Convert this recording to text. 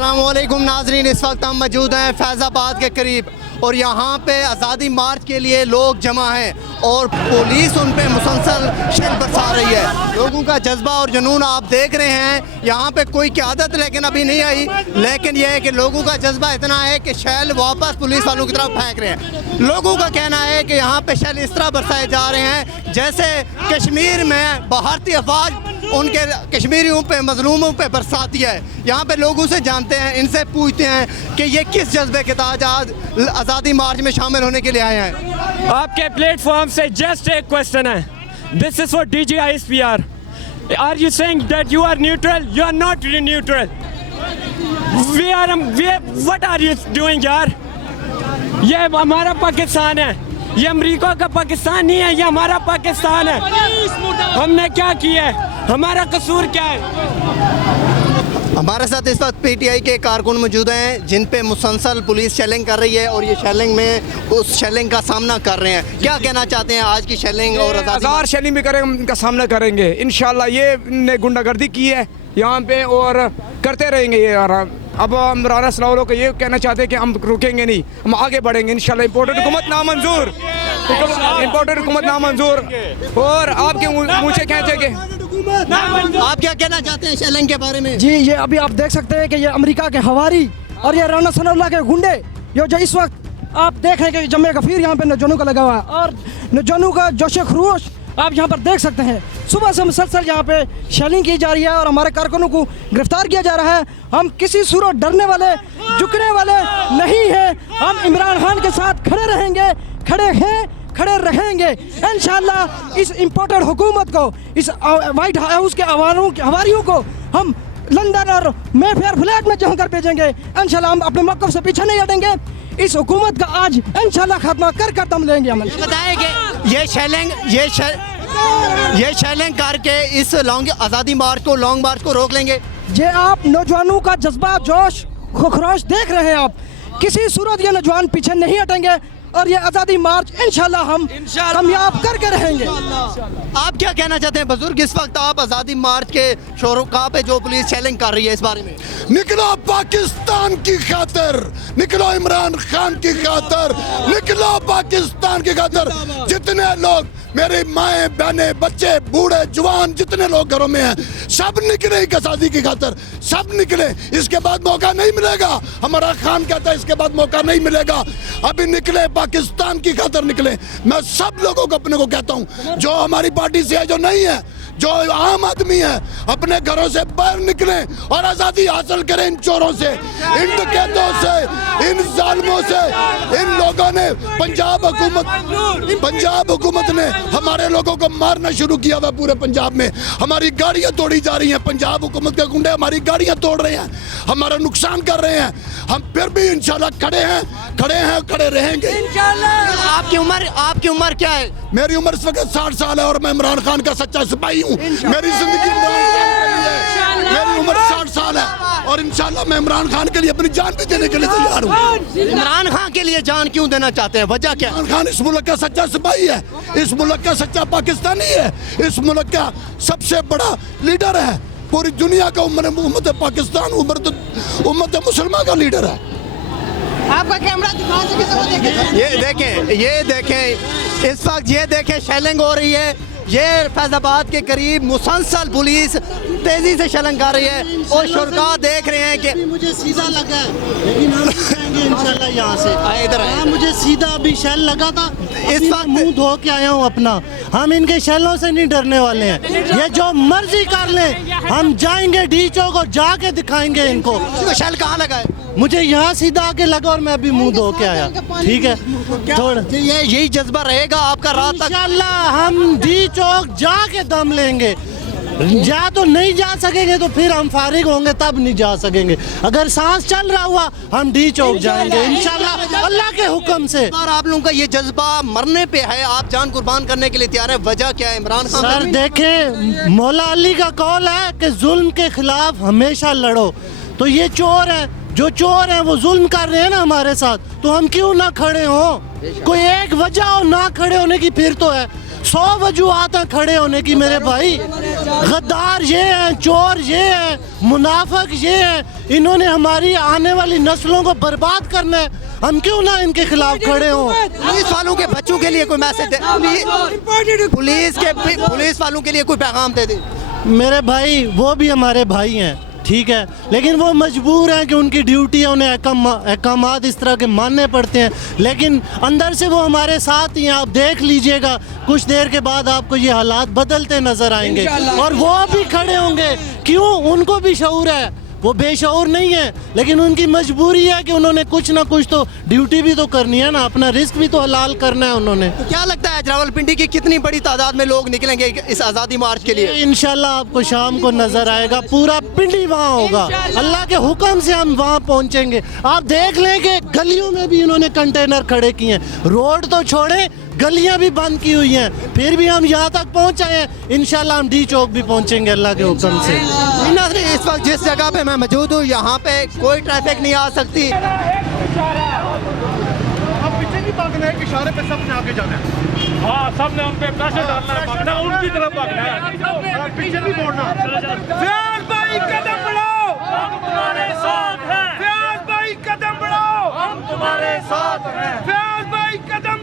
अस्सलामुअलैकुम नाजरीन, इस वक्त हम मौजूद हैं फैज़ाबाद के करीब और यहाँ पे आज़ादी मार्च के लिए लोग जमा हैं और पुलिस उन पे मुसलसल शेल बरसा रही है। लोगों का जज्बा और जुनून आप देख रहे हैं। यहाँ पे कोई क़यादत लेकिन अभी नहीं आई, लेकिन यह है कि लोगों का जज्बा इतना है कि शेल वापस पुलिस वालों की तरफ फेंक रहे हैं। लोगों का कहना है कि यहाँ पे शेल इस तरह बरसाए जा रहे हैं जैसे कश्मीर में भारतीय अफवाज उनके कश्मीरियों पे मजलूमों पे बरसाती है। यहाँ पे लोगों से जानते हैं, इनसे पूछते हैं कि ये किस जज्बे के तहत आज आज़ादी मार्च में शामिल होने के लिए आए हैं। आपके प्लेटफॉर्म से जस्ट एक क्वेश्चन है, this is for DGISPR। Are you saying that you are neutral? You are not neutral. What are you doing यार? ये हमारा पाकिस्तान है, ये अमेरिका का पाकिस्तान नहीं है, ये हमारा पाकिस्तान है। हमने क्या किया है? हमारा कसूर क्या है? हमारे साथ इस वक्त PTI के कारकुन मौजूद हैं जिन पे मुसलसल पुलिस शेलिंग कर रही है और ये शेलिंग में उस शेलिंग का सामना कर रहे हैं। क्या कहना चाहते हैं आज की शेलिंग और हजार शेलिंग भी करेंगे, उनका सामना करेंगे इंशाल्लाह। ये गुंडागर्दी की है यहाँ पे और करते रहेंगे ये। अब हम राना सलाउल्लाह को ये कहना चाहते हैं कि हम रुकेंगे नहीं, हम आगे बढ़ेंगे इंशाल्लाह। इम्पोर्टेड हुकूमत नामंजूर, इम्पोर्टेड हुकूमत नामंजूर। और आपके मुझे कहते हैं कि आप क्या कहना चाहते हैं शेलिंग के बारे में? जी, ये अभी आप देख सकते हैं कि ये अमेरिका के हवारी और ये राना सलाउल्लाह के गुंडे जो इस वक्त आप देख रहे हैं कि जम्मे गफीर यहाँ पे नौजवानों का लगा हुआ है और नौजवानों का जोशे खरोश आप यहाँ पर देख सकते हैं। सुबह से मुसलसल यहाँ पे शेलिंग की जा रही है और हमारे कारकुनों को गिरफ्तार किया जा रहा है। हम किसी सूरत डरने वाले, झुकने वाले नहीं हैं। हम इमरान खान के साथ खड़े रहेंगे, खड़े हैं, खड़े रहेंगे इंशाल्लाह। इस इम्पोर्टेड हुकूमत को, इस वाइट हाउस के हवारियों को हम लंदन और मेफेयर फ्लैट में जम कर भेजेंगे इंशाल्लाह। हम अपने मौक़िफ़ से पीछे नहीं हटेंगे। इस हुकूमत का आज इंशाल्लाह खात्मा कर दम लेंगे। हम बताएं कि ये शेलिंग करके इस आज़ादी मार्च को, लॉन्ग मार्च को रोक लेंगे। ये आप नौजवानों का जज्बा, जोश, खरोश देख रहे हैं। आप किसी सूरत ये नौजवान पीछे नहीं हटेंगे और ये आज़ादी मार्च इंशाल्लाह हम कामयाब करके रहेंगे। आप क्या कहना चाहते हैं बुजुर्ग? इस वक्त आप आज़ादी मार्च के शोरका पे जो पुलिस शेलिंग कर रही है इस बारे में? निकलो पाकिस्तान की खातिर, निकलो इमरान खान की खातिर, निकलो पाकिस्तान की खातिर। जितने लोग मेरी माएँ, बहनें, बच्चे, बूढ़े, जवान, जितने लोग घरों में हैं, सब निकले आज़ादी की खातिर, सब निकले। इसके बाद मौका नहीं मिलेगा। हमारा खान कहता है इसके बाद मौका नहीं मिलेगा। अभी निकले, पाकिस्तान की खातिर निकले। मैं सब लोगों को, अपने को कहता हूँ जो हमारी पार्टी से है, जो नहीं है, जो आम आदमी है, अपने घरों से बाहर निकले और आज़ादी हासिल करें इन चोरों से, इन डकैतों से, इन जालिमों से। इन लोगों ने पंजाब हुकूमत ने हमारे लोगों को मारना शुरू किया हुआ पूरे पंजाब में। हमारी गाड़ियां तोड़ी जा रही हैं, पंजाब हुकूमत के गुंडे हमारी गाड़ियां तोड़ रहे हैं, हमारा नुकसान कर रहे हैं। हम फिर भी इंशाल्लाह खड़े हैं, खड़े रहेंगे इंशाल्लाह। आपकी उम्र क्या है? मेरी उम्र इस वक्त 60 साल है और मैं इमरान खान का सच्चा सिपाही हूँ। मेरी जिंदगी इमरान खान के लिए है। मेरी उम्र 60 साल है और इंशाल्लाह मैं इमरान खान के लिए अपनी जान भी देने के लिए तैयार हूँ। इमरान खान के लिए जान क्यों देना चाहते हैं? वजह क्या? इमरान खान इस मुल्क का सच्चा सिपाही है, इस मुल्क का सच्चा पाकिस्तानी है, इस मुल्क का सबसे बड़ा लीडर है। पूरी दुनिया का उम्मत पाकिस्तान, उम्मत मुसलमान का लीडर है। आपका कैमरा दिखा सके? ये देखें इस वक्त, ये देखें शेलिंग हो रही है। ये फैज़ाबाद के करीब मुसलसल पुलिस तेजी से शेलिंग कर रही है और शुरका देख रहे हैं कि मुझे सीधा लगा है, लेकिन हम जाएंगे इंशाल्लाह यहाँ से। इधर मुझे सीधा अभी शेल लगा था, इस वक्त मुंह धो के आया हूँ अपना। हम इनके शेलों से नहीं डरने वाले हैं। ये जो मर्जी कर लें, हम जाएंगे डी चौक और जाके दिखाएंगे इनको। शेल कहाँ लगा है? मुझे यहाँ सीधा आके लगा और मैं अभी मुंह धो के आया। ठीक है, थोड़ा यही जज्बा रहेगा आपका रात तक? इंशाल्लाह हम डी चौक जाके दम लेंगे। जा तो नहीं जा सकेंगे तो फिर हम फारिग होंगे, तब नहीं जा सकेंगे। अगर सांस चल रहा हुआ हम डी चौक जाएंगे इंशाल्लाह अल्लाह के हुक्म से। और आप लोगों का ये जज्बा मरने पे है, आप जान कुर्बान करने के लिए तैयार है, वजह क्या है? इमरान खान सर देखें, मौला अली का कौल है कि जुल्म के खिलाफ हमेशा लड़ो। तो ये चोर है, जो चोर हैं वो जुल्म कर रहे हैं ना हमारे साथ, तो हम क्यों ना खड़े हो? कोई एक वजह हो ना खड़े होने की, फिर तो है 100 वजूहात हैं खड़े होने की मेरे भाई। गद्दार ये हैं, चोर ये हैं, मुनाफिक ये हैं, इन्होंने हमारी आने वाली नस्लों को बर्बाद करना है। हम क्यों ना इनके खिलाफ खड़े हों। पुलिस वालों के बच्चों के लिए कोई मैसेज दे, पुलिस वालों के लिए कोई पैगाम दे दे। मेरे भाई वो भी हमारे भाई हैं, ठीक है, लेकिन वो मजबूर हैं कि उनकी ड्यूटी है, उन्हें अहकामात इस तरह के मानने पड़ते हैं, लेकिन अंदर से वो हमारे साथ ही हैं। आप देख लीजिएगा कुछ देर के बाद आपको ये हालात बदलते नजर आएंगे और वो भी खड़े होंगे। क्यों? उनको भी शऊर है, वो बेशऊर नहीं है, लेकिन उनकी मजबूरी है कि उन्होंने कुछ ना कुछ तो ड्यूटी भी तो करनी है ना, अपना रिस्क भी तो हलाल करना है उन्होंने। तो क्या लगता है रावलपिंडी की कितनी बड़ी तादाद में लोग निकलेंगे इस आज़ादी मार्च के लिए? इंशाल्लाह आपको शाम को नजर आएगा, पूरा पिंडी वहाँ होगा। अल्लाह के हुक्म से हम वहाँ पहुँचेंगे। आप देख लें कि गलियों में भी इन्होंने कंटेनर खड़े किए हैं, रोड तो छोड़े गलियां भी बंद की हुई हैं, फिर भी हम यहाँ तक पहुँचे हैं। इंशाल्लाह हम डी चौक भी पहुँचेंगे अल्लाह के हुक्म से। इस वक्त जिस जगह पे मैं मौजूद हूँ यहाँ पे कोई ट्रैफिक नहीं आ सकती। इशारे पे सबने आगे जाना है। हाँ, सबने हम पे प्रेशर डालना है, भागना उनकी तरफ भागना है, पीछे नहीं मोड़ना। फैज भाई कदम बढ़ाओ, हम तुम्हारे साथ हैं। फैज भाई कदम बढ़ाओ, हम तुम्हारे साथ हैं। फैज भाई कदम